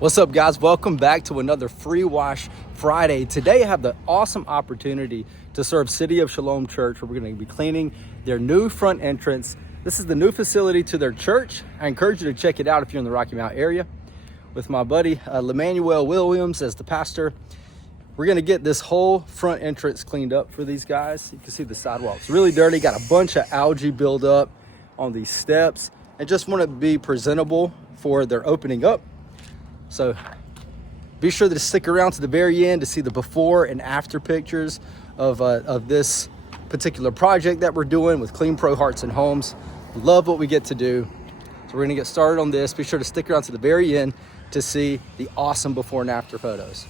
What's up, guys? Welcome back to another Free Wash Friday. Today I have the awesome opportunity to serve City of Shalom Church, where we're going to be cleaning their new front entrance. This is the new facility to their church. I encourage you to check it out if you're in the Rocky Mount area. With my buddy Lemanuel Williams as the pastor, we're going to get this whole front entrance cleaned up for these guys. You can see the sidewalk's really dirty, got a bunch of algae buildup on these steps, and just want to be presentable for their opening up. So be sure to stick around to the very end to see the before and after pictures of this particular project that we're doing with Clean Pro Hearts and Homes. Love what we get to do. So we're gonna get started on this. Be sure to stick around to the very end to see the awesome before and after photos.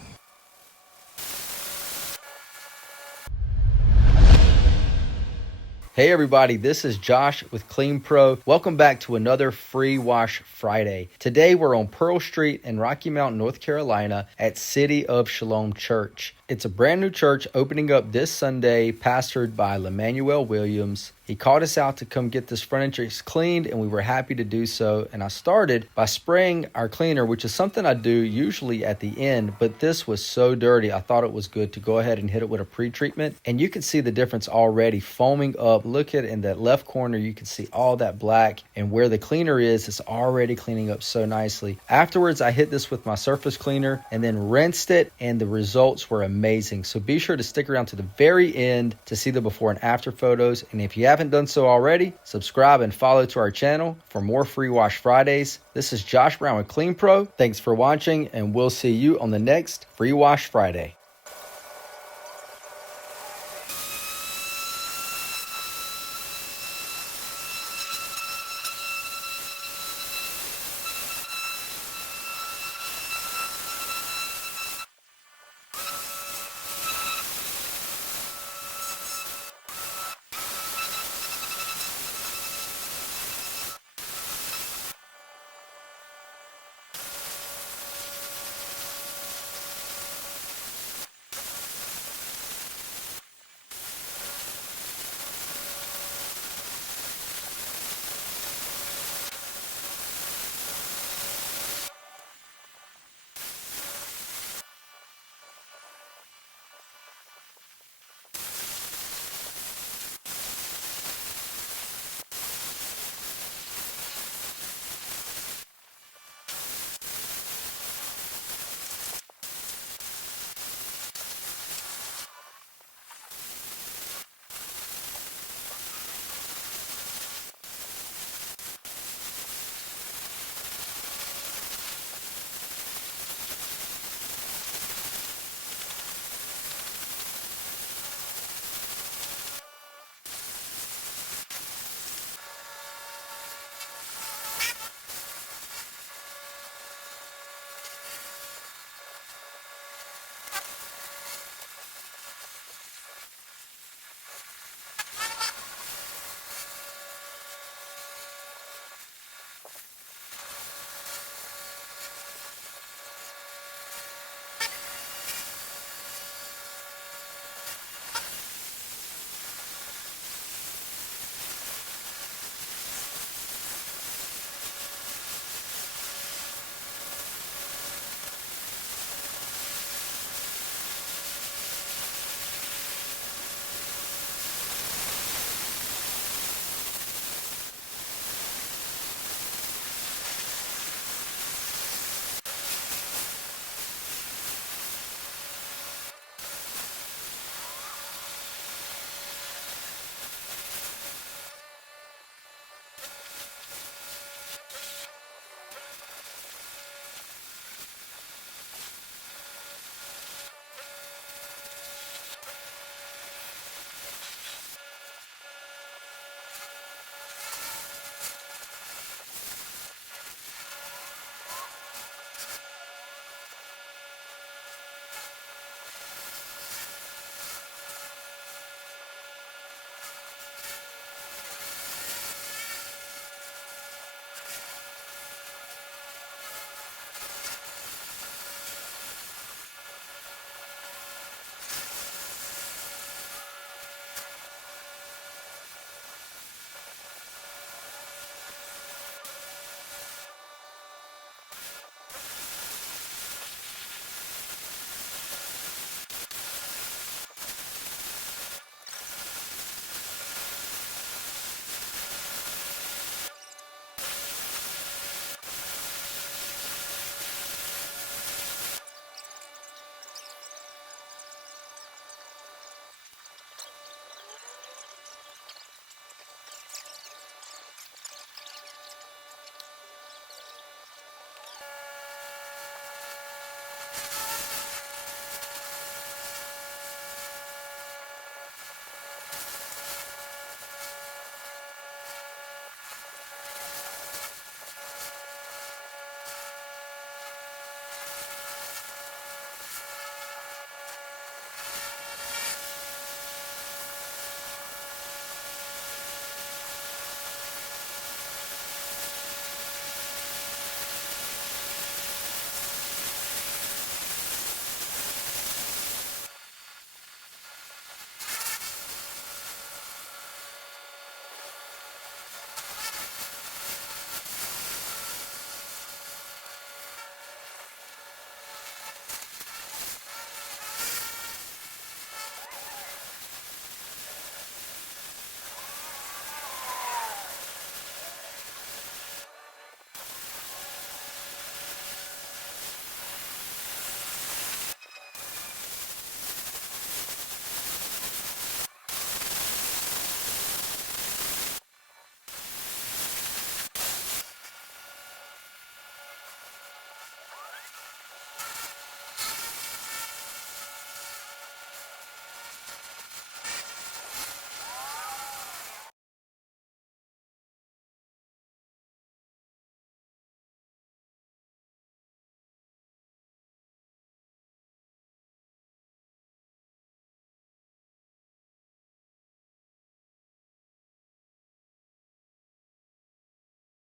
Hey everybody, this is Josh with Clean Pro. Welcome back to another Free Wash Friday. Today we're on Pearl Street in Rocky Mount, North Carolina at City of Shalom Church. It's a brand new church opening up this Sunday, pastored by Lemanuel Williams. He called us out to come get this front entrance cleaned, and we were happy to do so. And I started by spraying our cleaner, which is something I do usually at the end, but this was so dirty, I thought it was good to go ahead and hit it with a pre-treatment. And you can see the difference already foaming up. Look at it in that left corner, you can see all that black, and where the cleaner is, it's already cleaning up so nicely. Afterwards, I hit this with my surface cleaner and then rinsed it, and the results were amazing. So be sure to stick around to the very end to see the before and after photos. And if you haven't done so already, subscribe and follow to our channel for more Free Wash Fridays. This is Josh Brown with Clean Pro. Thanks for watching, and we'll see you on the next Free Wash Friday.